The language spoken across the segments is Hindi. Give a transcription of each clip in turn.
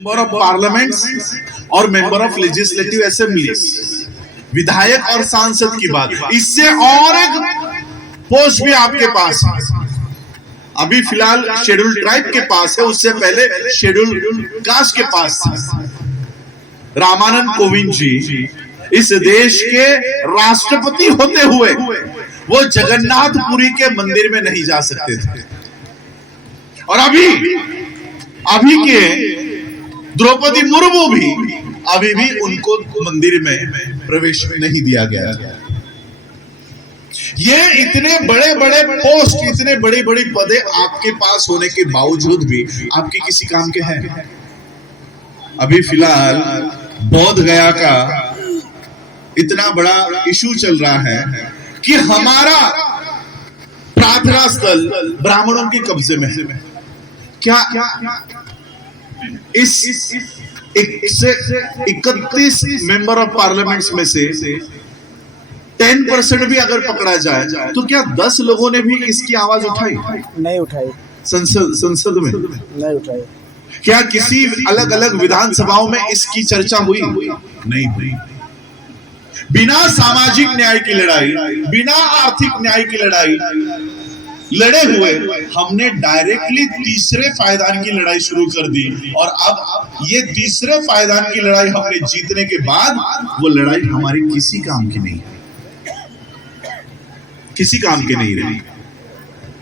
मेंबर ऑफ पार्लियामेंट और मेंबर ऑफ लेजिस्लेटिव असेंबलीज, विधायक और सांसद की बात, इससे और एक पोस्ट भी आपके पास है। अभी फिलहाल शेड्यूल ट्राइब के पास है, उससे पहले शेड्यूल कास्ट के पास था। रामानंद कोविंद जी इस देश के राष्ट्रपति होते हुए वो जगन्नाथपुरी के मंदिर में नहीं जा सकते थे, और अभी के द्रौपदी मुर्मू भी अभी भी उनको मंदिर में प्रवेश नहीं दिया गया। ये इतने बड़े बड़े पोस्ट, इतने बड़ी बड़ी पदे आपके पास होने के बावजूद भी आपके किसी काम के हैं। अभी फिलहाल बोध गया का इतना बड़ा इशू चल रहा है कि हमारा प्रार्थना स्थल ब्राह्मणों के कब्जे में है। क्या इस 31 मेंबर ऑफ पार्लियामेंट में से 10% भी अगर पकड़ा जाए तो क्या 10 लोगों ने भी इसकी आवाज उठाई? नहीं उठाई। संसद में नहीं उठाई। क्या किसी अलग अलग विधानसभाओं में इसकी चर्चा हुई? नहीं हुई। बिना सामाजिक न्याय की लड़ाई, बिना आर्थिक न्याय की लड़ाई लड़े हुए हमने डायरेक्टली तीसरे पायदान की लड़ाई शुरू कर दी, और अब ये तीसरे पायदान की लड़ाई हमने जीतने के बाद वो लड़ाई हमारी किसी काम की नहीं, किसी काम की नहीं रही।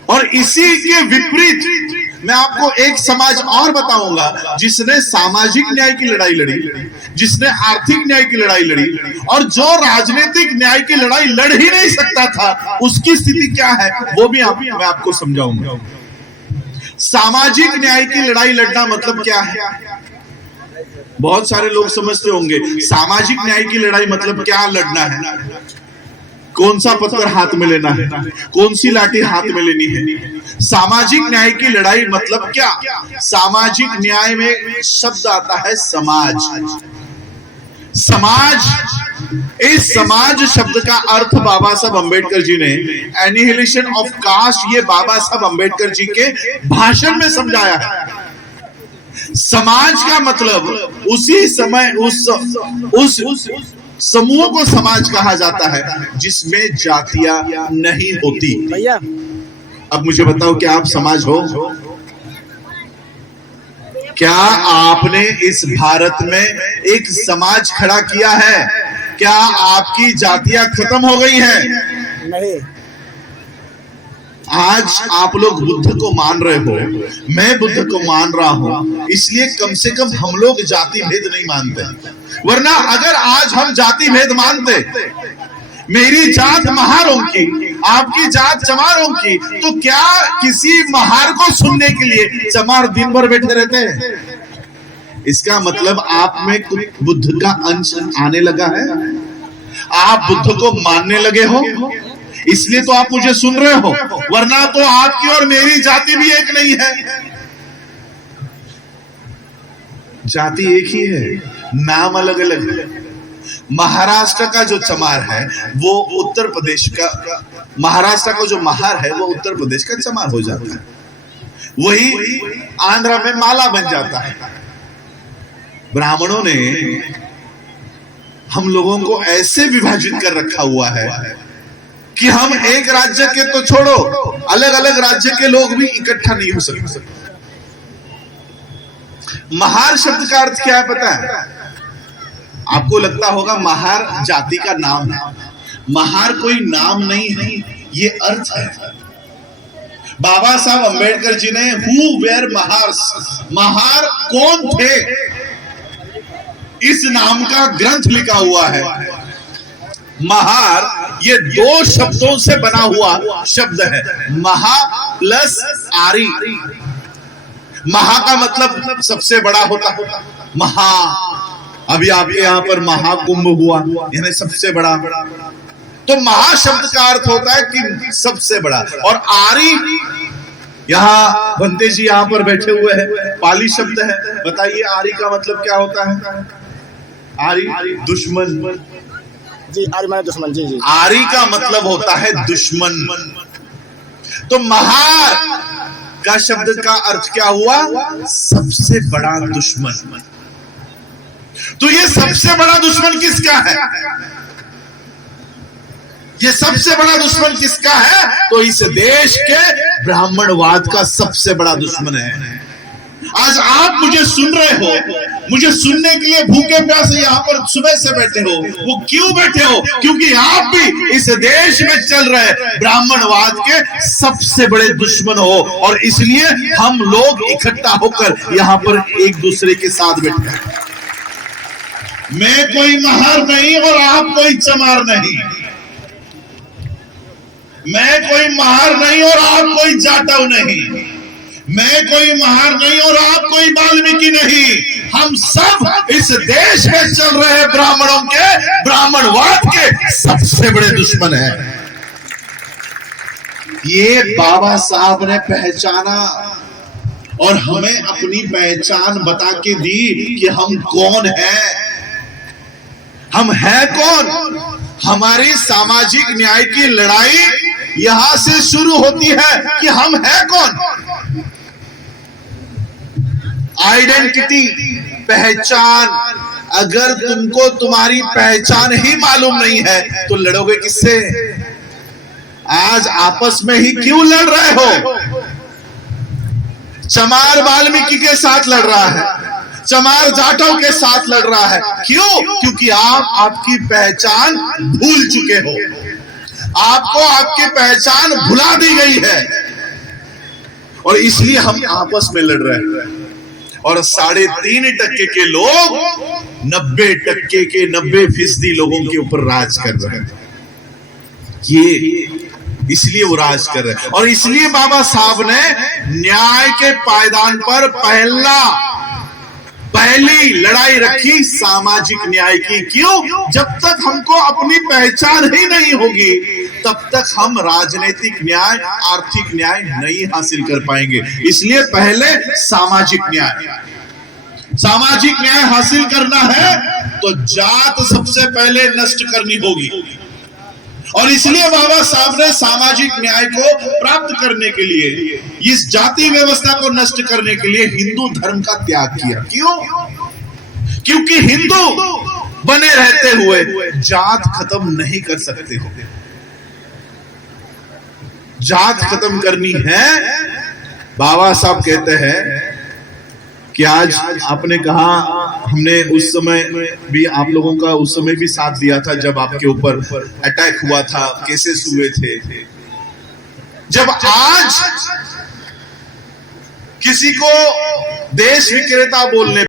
और इसी के विपरीत मैं आपको एक समाज और बताऊंगा जिसने सामाजिक न्याय की लड़ाई लड़ी, जिसने आर्थिक न्याय की लड़ाई लड़ी, और जो राजनीतिक न्याय की लड़ाई लड़ ही नहीं सकता था, उसकी स्थिति क्या है वो भी मैं आपको समझाऊंगा। सामाजिक न्याय की लड़ाई लड़ना मतलब क्या है? बहुत सारे लोग समझते होंगे सामाजिक न्याय की लड़ाई मतलब क्या लड़ना है, कौन सा पत्थर हाथ में लेना है, कौन सी लाठी हाथ में लेनी है। सामाजिक न्याय की लड़ाई मतलब क्या? सामाजिक न्याय में शब्द आता है समाज। समाज, इस समाज शब्द का अर्थ बाबा साहब अंबेडकर जी ने एनिहिलेशन ऑफ कास्ट, ये बाबा साहब अंबेडकर जी के भाषण में समझाया है। समाज का मतलब उसी समय उस समूह को समाज कहा जाता है जिसमें जातियां नहीं होती। भैया अब मुझे बताओ, क्या आप समाज हो? क्या आपने इस भारत में एक समाज खड़ा किया है? क्या आपकी जातियां खत्म हो गई हैं? नहीं। आज आप लोग बुद्ध को मान रहे हो, मैं बुद्ध को मान रहा हूं, इसलिए कम से कम हम लोग जाति भेद नहीं मानते। वरना अगर आज हम जाति भेद मानते, मेरी जात महारों की, आपकी जात चमारों की, तो क्या किसी महार को सुनने के लिए चमार दिन भर बैठे रहते हैं? इसका मतलब आप में कुछ बुद्ध का अंश आने लगा है। आप बुद्ध को मानने लगे हो, इसलिए तो आप मुझे सुन रहे हो, वरना तो आपकी और मेरी जाति भी एक नहीं है। जाति एक ही है, नाम अलग अलग है। महाराष्ट्र का जो चमार है वो उत्तर प्रदेश का, महाराष्ट्र का जो महार है वो उत्तर प्रदेश का चमार हो जाता है, वही आंध्र में माला बन जाता है। ब्राह्मणों ने हम लोगों को ऐसे विभाजित कर रखा हुआ है कि हम एक राज्य के तो छोड़ो, अलग अलग राज्य के लोग भी इकट्ठा नहीं हो सकते। महार शब्द का अर्थ क्या है पता है? आपको लगता होगा महार जाति का नाम है। महार कोई नाम नहीं है, ये अर्थ है। बाबा साहब अंबेडकर जी ने हु वेयर महार्स, महार कौन थे, इस नाम का ग्रंथ लिखा हुआ है। महार ये दो शब्दों से बना हुआ शब्द है, महा प्लस आरी। महा का मतलब सबसे बड़ा होता है, महा। अभी आपके यहाँ पर महाकुंभ हुआ, यानी सबसे बड़ा। तो महा शब्द का अर्थ होता है कि सबसे बड़ा। और आरी, यहाँ बंते जी यहाँ पर बैठे हुए हैं, पाली शब्द है। बताइए आरी का मतलब क्या होता है? आरी दुश्मन जी, आरी माने दुश्मन। जी जी। आरी का मतलब होता है दुश्मन। तो महार का शब्द का अर्थ क्या हुआ? सबसे बड़ा दुश्मन। तो ये सबसे बड़ा दुश्मन किसका है? ये सबसे बड़ा दुश्मन किसका है? तो इस देश के ब्राह्मणवाद का सबसे बड़ा दुश्मन है। आज आप मुझे सुन रहे हो, मुझे सुनने के लिए भूखे प्यासे यहाँ पर सुबह से बैठे हो। वो क्यों बैठे हो? क्योंकि आप भी इस देश में चल रहे ब्राह्मणवाद के सबसे बड़े दुश्मन हो, और इसलिए हम लोग इकट्ठा होकर यहाँ पर एक दूसरे के साथ बैठे हैं। मैं कोई महार नहीं और आप कोई चमार नहीं, मैं कोई महार नहीं और आप कोई जाटव नहीं, मैं कोई महार नहीं और आप कोई वाल्मीकि नहीं। हम सब इस देश में चल रहे ब्राह्मणों के ब्राह्मणवाद के सबसे बड़े दुश्मन हैं। ये बाबा साहब ने पहचाना और हमें अपनी पहचान बता के दी कि हम कौन हैं। हम हैं कौन? हमारी सामाजिक न्याय की लड़ाई यहां से शुरू होती है कि हम हैं कौन। आइडेंटिटी, पहचान। अगर तुमको तुम्हारी पहचान ही मालूम नहीं है तो लड़ोगे किससे? आज आपस में ही क्यों लड़ रहे हो? चमार वाल्मीकि के साथ लड़ रहा है, चमार जाटव के साथ लड़ रहा है। क्यों? क्योंकि आप आपकी पहचान भूल चुके हो, आपको आपकी पहचान भुला दी गई है, और इसलिए हम आपस में लड़ रहे हैं। और 3.5% के लोग 90% के 90% लोगों के ऊपर राज कर रहे हैं। ये इसलिए वो राज कर रहे हैं, और इसलिए बाबा साहब ने न्याय के पायदान पर पहली लड़ाई रखी सामाजिक न्याय की। क्यों? जब तक हमको अपनी पहचान ही नहीं होगी तब तक हम राजनीतिक न्याय, आर्थिक न्याय नहीं हासिल कर पाएंगे। इसलिए पहले सामाजिक न्याय हासिल करना है तो जात सबसे पहले नष्ट करनी होगी, और इसलिए बाबा साहब ने सामाजिक न्याय को प्राप्त करने के लिए, इस जाति व्यवस्था को नष्ट करने के लिए हिंदू धर्म का त्याग किया। क्यों? क्योंकि हिंदू बने रहते हुए जात खत्म नहीं कर सकते हो। जात खत्म करनी है। बाबा साहब कहते हैं कि आज आपने कहा, हमने उस समय भी आप लोगों का उस समय भी साथ दिया था जब आपके ऊपर अटैक हुआ था, केसेस हुए थे। जब आज किसी को देश विक्रेता बोलने